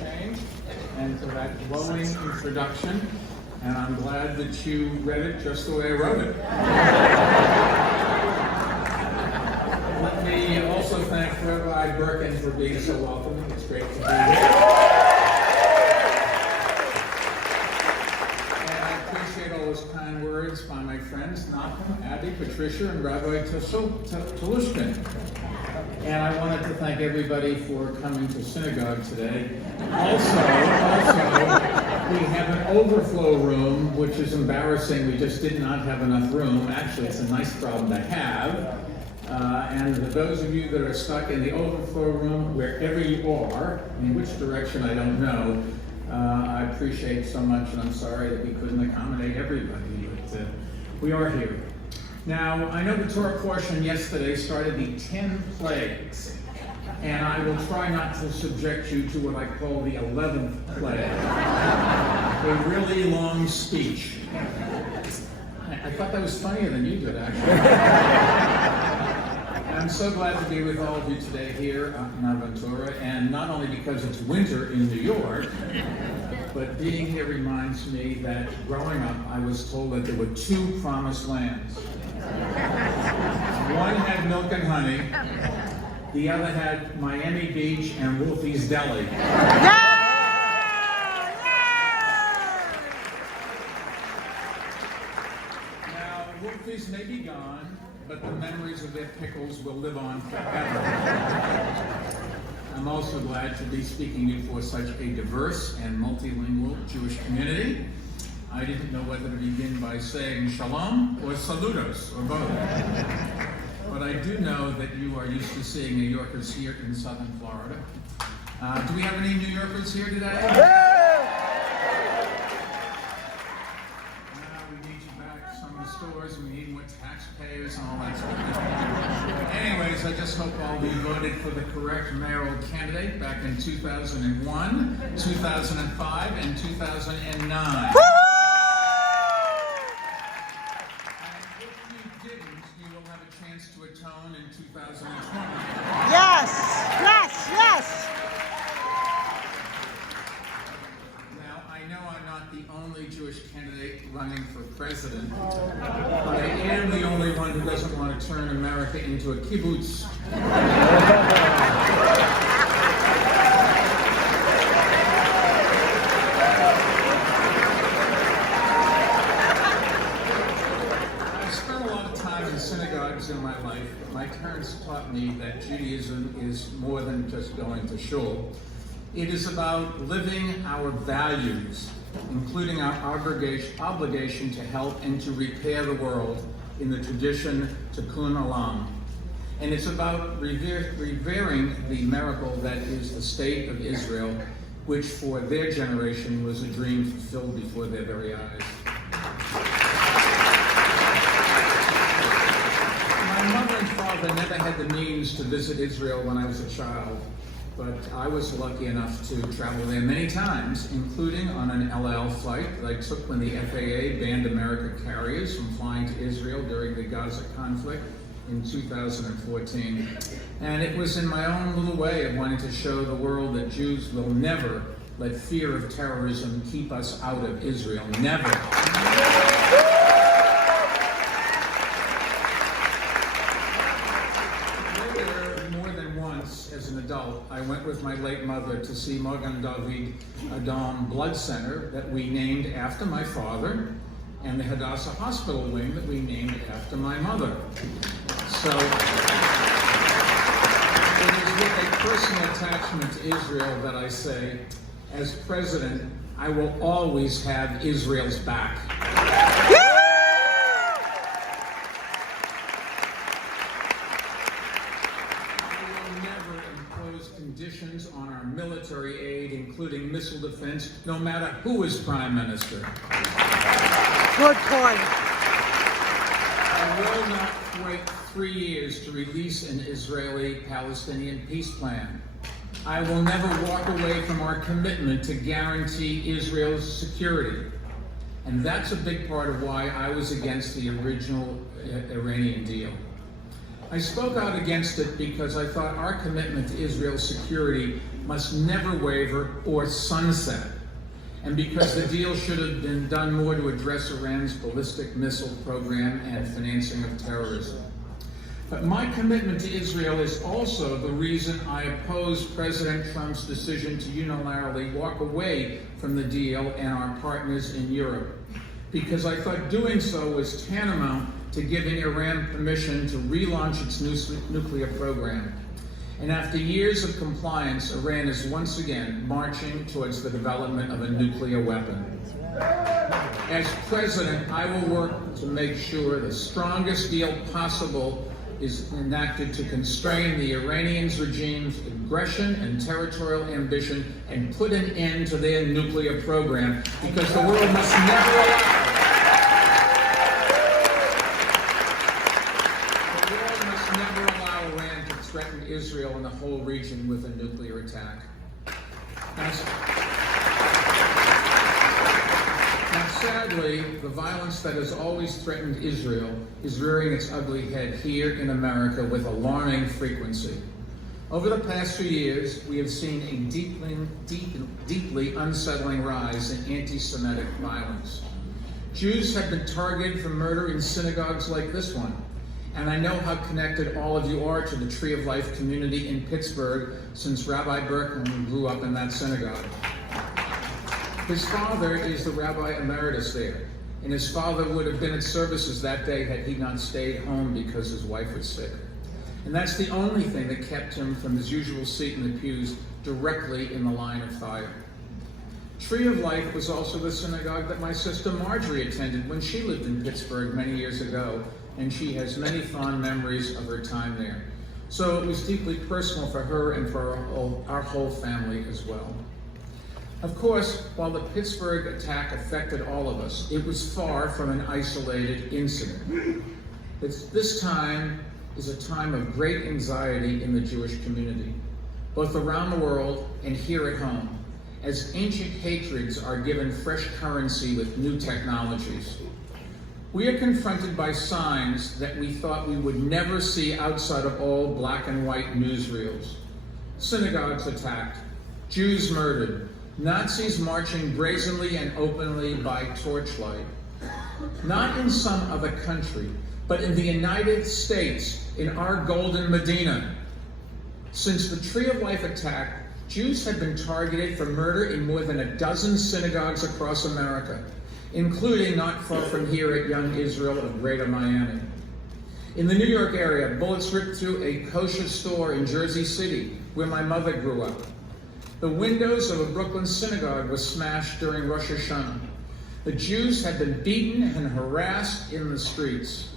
change and to that glowing introduction. And I'm glad that you read it just the way I wrote it. Let me also thank Rabbi Birkin for being so welcoming. It's great to be here. And I appreciate all those kind words by my friends, Nachum, Abby, Patricia, and Rabbi Telushkin. And I wanted to thank everybody for coming to synagogue today. Also, we have an overflow room, which is embarrassing. We just did not have enough room. Actually, it's a nice problem to have. And for those of you that are stuck in the overflow room, wherever you are, in which direction I don't know, I appreciate so much, and I'm sorry that we couldn't accommodate everybody, but we are here. Now, I know the Torah portion yesterday started the 10 plagues, and I will try not to subject you to what I call the 11th plague, a really long speech. I thought that was funnier than you did, actually. I'm so glad to be with all of you today here in Aventura, and not only because it's winter in New York, but being here reminds me that growing up, I was told that there were 2 promised lands. One had milk and honey, the other had Miami Beach and Wolfie's Deli. Now, Wolfie's may be gone, but the memories of their pickles will live on forever. I'm also glad to be speaking before such a diverse and multilingual Jewish community. I didn't know whether to begin by saying shalom or saludos, or both. But I do know that you are used to seeing New Yorkers here in southern Florida. Do we have any New Yorkers here today? We need you back. Some of the stores, we need more taxpayers and all that stuff. Anyways, I just hope all of you voted for the correct mayoral candidate back in 2001, 2005, and 2009. To atone in 2020. Yes! Yes! Yes! Now, I know I'm not the only Jewish candidate running for president, but I am the only one who doesn't want to turn America into a kibbutz. In my life, my parents taught me that Judaism is more than just going to shul. It is about living our values, including our obligation to help and to repair the world in the tradition Tikkun Olam. And it's about revering the miracle that is the state of Israel, which for their generation was a dream fulfilled before their very eyes. My mother and father never had the means to visit Israel when I was a child, but I was lucky enough to travel there many times, including on an El Al flight that I took when the FAA banned American carriers from flying to Israel during the Gaza conflict in 2014. And it was in my own little way of wanting to show the world that Jews will never let fear of terrorism keep us out of Israel. Never. As an adult, I went with my late mother to see Magen David Adom Blood Center that we named after my father, and the Hadassah Hospital wing that we named after my mother. So it is with a personal attachment to Israel that I say, as president, I will always have Israel's back. Conditions on our military aid, including missile defense, no matter who is prime minister. Good point. I will not wait 3 years to release an Israeli-Palestinian peace plan. I will never walk away from our commitment to guarantee Israel's security. And that's a big part of why I was against the original Iranian deal. I spoke out against it because I thought our commitment to Israel's security must never waver or sunset. And because the deal should have been done more to address Iran's ballistic missile program and financing of terrorism. But my commitment to Israel is also the reason I oppose President Trump's decision to unilaterally walk away from the deal and our partners in Europe, because I thought doing so was tantamount to giving Iran permission to relaunch its nuclear program. And after years of compliance, Iran is once again marching towards the development of a nuclear weapon. As president, I will work to make sure the strongest deal possible is enacted to constrain the Iranian regime's aggression and territorial ambition and put an end to their nuclear program, because the world must never allow Iran to threaten Israel and the whole region with a nuclear attack. Now, sadly, the violence that has always threatened Israel is rearing its ugly head here in America with alarming frequency. Over the past few years, we have seen a deeply unsettling rise in anti-Semitic violence. Jews have been targeted for murder in synagogues like this one. And I know how connected all of you are to the Tree of Life community in Pittsburgh, since Rabbi Berkman grew up in that synagogue. His father is the Rabbi Emeritus there, and his father would have been at services that day had he not stayed home because his wife was sick. And that's the only thing that kept him from his usual seat in the pews directly in the line of fire. Tree of Life was also the synagogue that my sister Marjorie attended when she lived in Pittsburgh many years ago, and she has many fond memories of her time there. So it was deeply personal for her and for our whole family as well. Of course, while the Pittsburgh attack affected all of us, it was far from an isolated incident. This time is a time of great anxiety in the Jewish community, both around the world and here at home, as ancient hatreds are given fresh currency with new technologies. We are confronted by signs that we thought we would never see outside of old black and white newsreels. Synagogues attacked, Jews murdered, Nazis marching brazenly and openly by torchlight. Not in some other country, but in the United States, in our golden Medina. Since the Tree of Life attack, Jews have been targeted for murder in more than a dozen synagogues across America, including not far from here at Young Israel of Greater Miami. In the New York area, bullets ripped through a kosher store in Jersey City, where my mother grew up. The windows of a Brooklyn synagogue were smashed during Rosh Hashanah. The Jews had been beaten and harassed in the streets.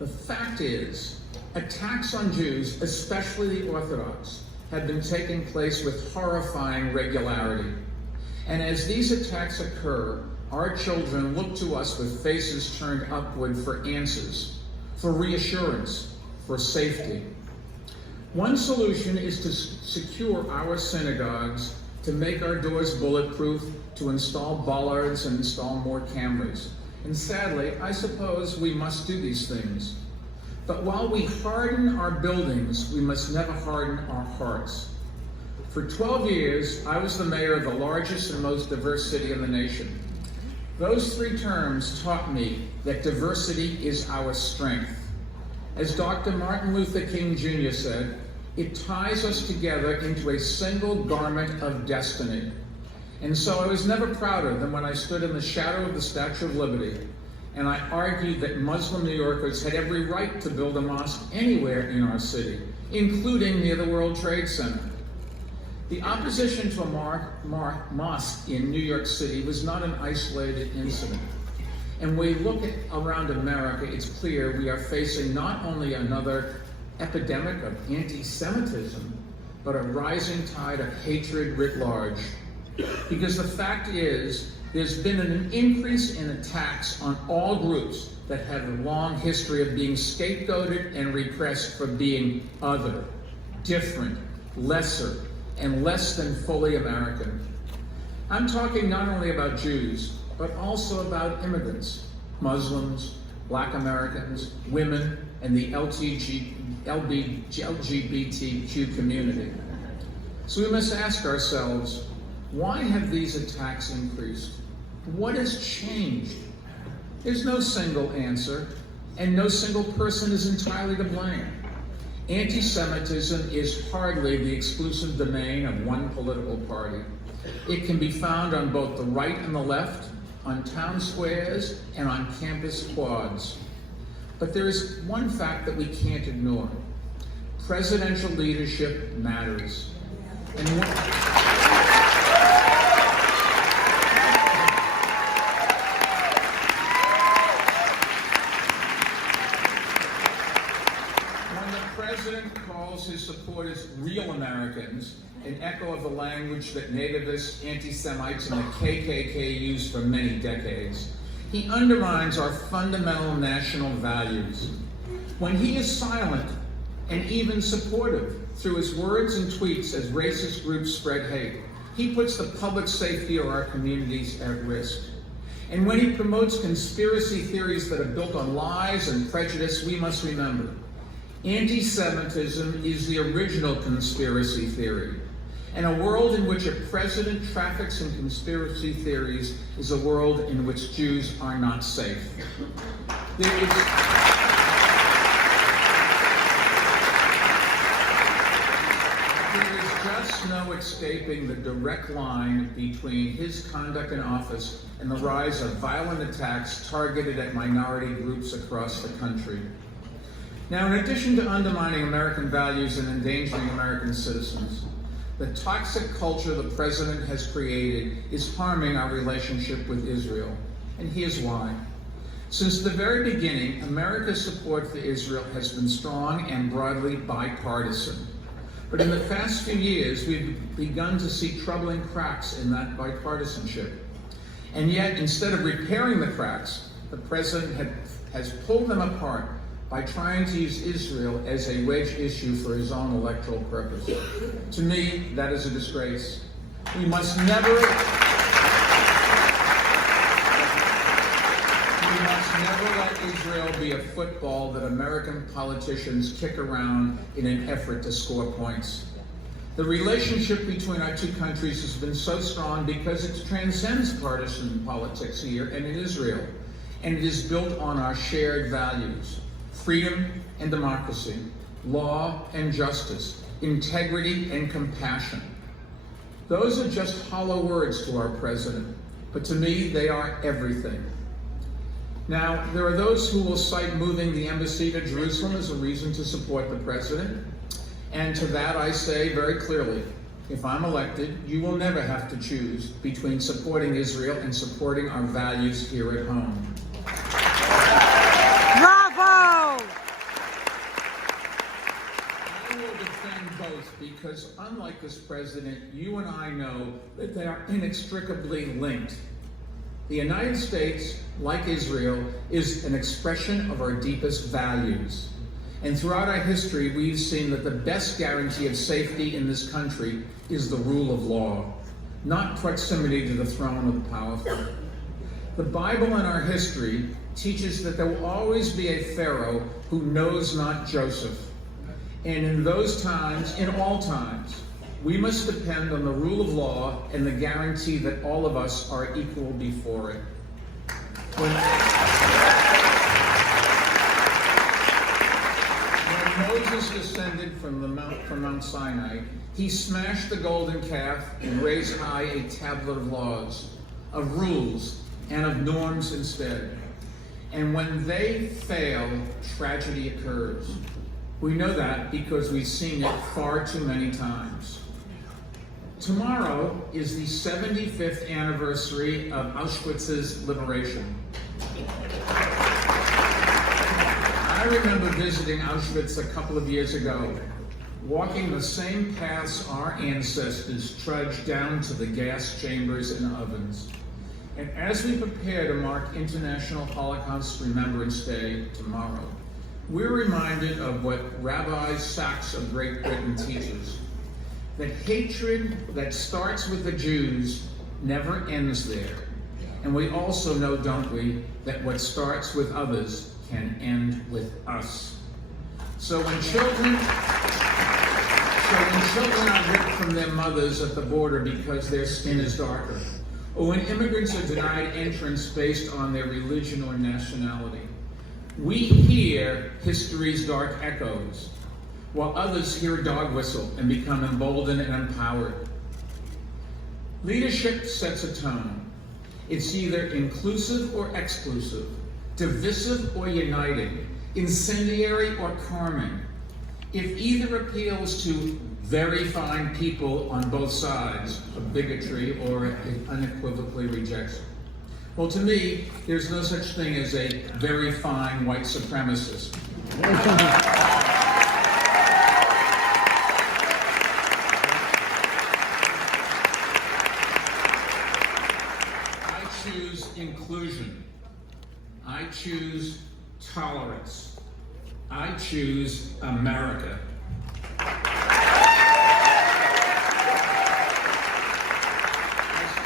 The fact is, attacks on Jews, especially the Orthodox, have been taking place with horrifying regularity. And as these attacks occur, our children look to us with faces turned upward for answers, for reassurance, for safety. One solution is to secure our synagogues, to make our doors bulletproof, to install bollards and install more cameras. And sadly, I suppose we must do these things. But while we harden our buildings, we must never harden our hearts. For 12 years, I was the mayor of the largest and most diverse city in the nation. Those 3 terms taught me that diversity is our strength. As Dr. Martin Luther King Jr. said, it ties us together into a single garment of destiny. And so I was never prouder than when I stood in the shadow of the Statue of Liberty and I argued that Muslim New Yorkers had every right to build a mosque anywhere in our city, including near the World Trade Center. The opposition to a mosque in New York City was not an isolated incident. And when we look around America, it's clear we are facing not only another epidemic of anti-Semitism, but a rising tide of hatred writ large. Because the fact is, there's been an increase in attacks on all groups that have a long history of being scapegoated and repressed for being other, different, lesser, and less than fully American. I'm talking not only about Jews, but also about immigrants, Muslims, Black Americans, women, and the LGBTQ community. So we must ask ourselves, why have these attacks increased? What has changed? There's no single answer, and no single person is entirely to blame. Anti-Semitism is hardly the exclusive domain of one political party. It can be found on both the right and the left, on town squares, and on campus quads. But there is one fact that we can't ignore. Presidential leadership matters. And when the president calls his supporters real Americans, an echo of the language that nativists, anti-Semites, and the KKK used for many decades, he undermines our fundamental national values. When he is silent and even supportive through his words and tweets as racist groups spread hate, he puts the public safety of our communities at risk. And when he promotes conspiracy theories that are built on lies and prejudice, we must remember, anti-Semitism is the original conspiracy theory. And a world in which a president traffics in conspiracy theories is a world in which Jews are not safe. There is just no escaping the direct line between his conduct in office and the rise of violent attacks targeted at minority groups across the country. Now, in addition to undermining American values and endangering American citizens, the toxic culture the president has created is harming our relationship with Israel, and here's why. Since the very beginning, America's support for Israel has been strong and broadly bipartisan. But in the past few years, we've begun to see troubling cracks in that bipartisanship. And yet, instead of repairing the cracks, the president has pulled them apart by trying to use Israel as a wedge issue for his own electoral purpose. To me, that is a disgrace. We must never let Israel be a football that American politicians kick around in an effort to score points. The relationship between our two countries has been so strong because it transcends partisan politics here and in Israel, and it is built on our shared values: freedom and democracy, law and justice, integrity and compassion. Those are just hollow words to our president, but to me, they are everything. Now, there are those who will cite moving the embassy to Jerusalem as a reason to support the president. And to that I say very clearly, if I'm elected, you will never have to choose between supporting Israel and supporting our values here at home. Bravo! I will defend both because, unlike this president, you and I know that they are inextricably linked. The United States, like Israel, is an expression of our deepest values. And throughout our history, we've seen that the best guarantee of safety in this country is the rule of law, not proximity to the throne of the powerful. The Bible and our history teaches that there will always be a Pharaoh who knows not Joseph. And in those times, in all times, we must depend on the rule of law and the guarantee that all of us are equal before it. When Moses descended from Mount Sinai, he smashed the golden calf and raised high a tablet of laws, of rules, and of norms instead. And when they fail, tragedy occurs. We know that because we've seen it far too many times. Tomorrow is the 75th anniversary of Auschwitz's liberation. I remember visiting Auschwitz a couple of years ago, walking the same paths our ancestors trudged down to the gas chambers and ovens. And as we prepare to mark International Holocaust Remembrance Day tomorrow, we're reminded of what Rabbi Sachs of Great Britain teaches, that hatred that starts with the Jews never ends there. And we also know, don't we, that what starts with others can end with us. So when children So when children are ripped from their mothers at the border because their skin is darker, or when immigrants are denied entrance based on their religion or nationality, we hear history's dark echoes, while others hear a dog whistle and become emboldened and empowered. Leadership sets a tone. It's either inclusive or exclusive, divisive or uniting, incendiary or calming. If either appeals to very fine people on both sides of bigotry or it unequivocally rejects it. Well, to me, there's no such thing as a very fine white supremacist. I choose inclusion. I choose tolerance. I choose America. As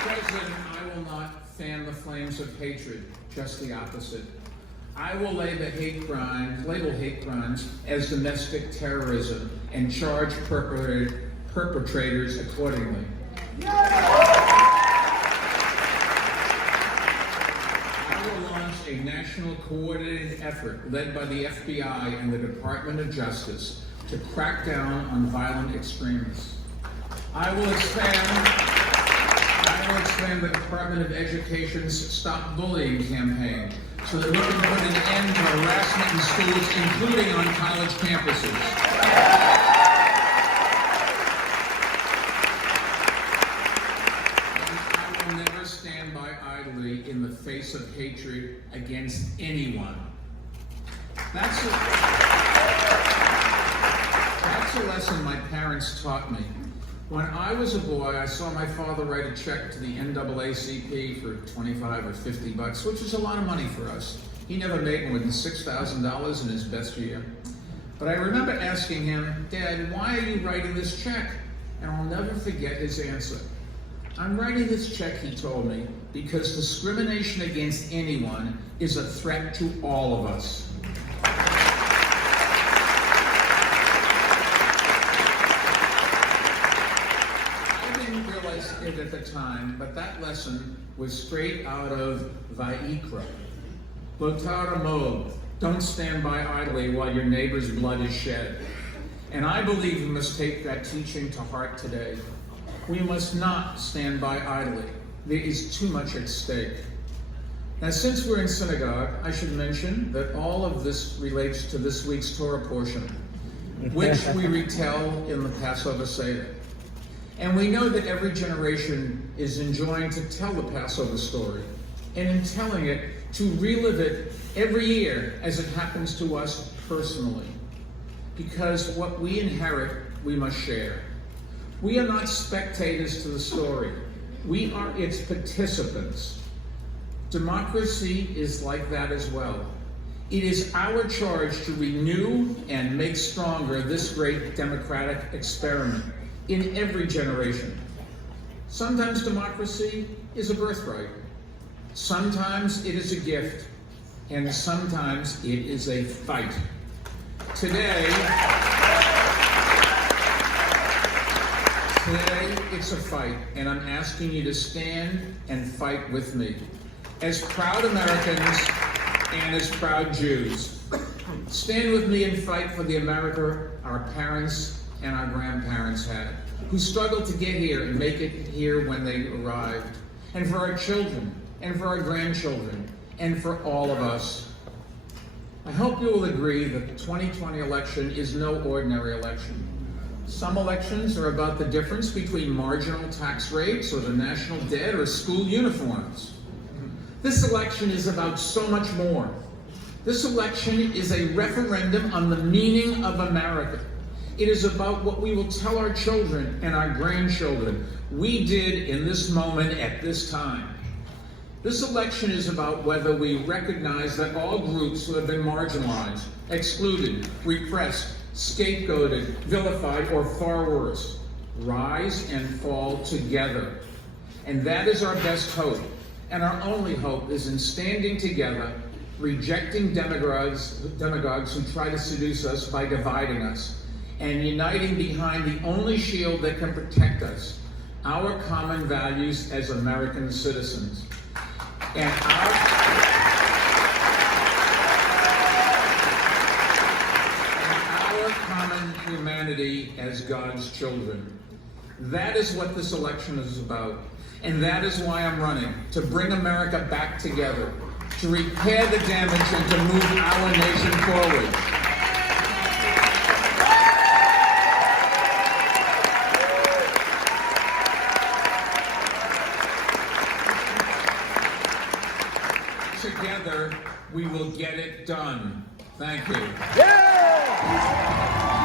president, I will not fan the flames of hatred, just the opposite. I will label hate crimes as domestic terrorism and charge perpetrators accordingly. A national coordinated effort led by the FBI and the Department of Justice to crack down on violent extremists. I will expand the Department of Education's Stop Bullying campaign so that we can put an end to harassment in schools, including on college campuses. In the face of hatred against anyone. That's a lesson my parents taught me. When I was a boy, I saw my father write a check to the NAACP for $25 or $50, which is a lot of money for us. He never made more than $6,000 in his best year. But I remember asking him, "Dad, why are you writing this check?" And I'll never forget his answer. "I'm writing this check," he told me, "because discrimination against anyone is a threat to all of us." I didn't realize it at the time, but that lesson was straight out of Vayikra. Lotar Amod, don't stand by idly while your neighbor's blood is shed. And I believe we must take that teaching to heart today. We must not stand by idly. There is too much at stake. Now, since we're in synagogue, I should mention that all of this relates to this week's Torah portion, which we retell in the Passover Seder. And we know that every generation is enjoined to tell the Passover story, and in telling it, to relive it every year as it happens to us personally. Because what we inherit, we must share. We are not spectators to the story. We are its participants. Democracy is like that as well. It is our charge to renew and make stronger this great democratic experiment in every generation. Sometimes democracy is a birthright. Sometimes it is a gift. And sometimes it is a fight. Today, it's a fight, and I'm asking you to stand and fight with me. As proud Americans and as proud Jews, stand with me and fight for the America our parents and our grandparents had, who struggled to get here and make it here when they arrived, and for our children, and for our grandchildren, and for all of us. I hope you will agree that the 2020 election is no ordinary election. Some elections are about the difference between marginal tax rates or the national debt or school uniforms. This election is about so much more. This election is a referendum on the meaning of America. It is about what we will tell our children and our grandchildren we did in this moment at this time. This election is about whether we recognize that all groups who have been marginalized, excluded, repressed, scapegoated, vilified, or far worse, rise and fall together. And that is our best hope. And our only hope is in standing together, rejecting demagogues who try to seduce us by dividing us, and uniting behind the only shield that can protect us, our common values as American citizens. And our common humanity as God's children. That is what this election is about. And that is why I'm running, to bring America back together, to repair the damage and to move our nation forward. Together, we will get it done. Thank you. Yeah!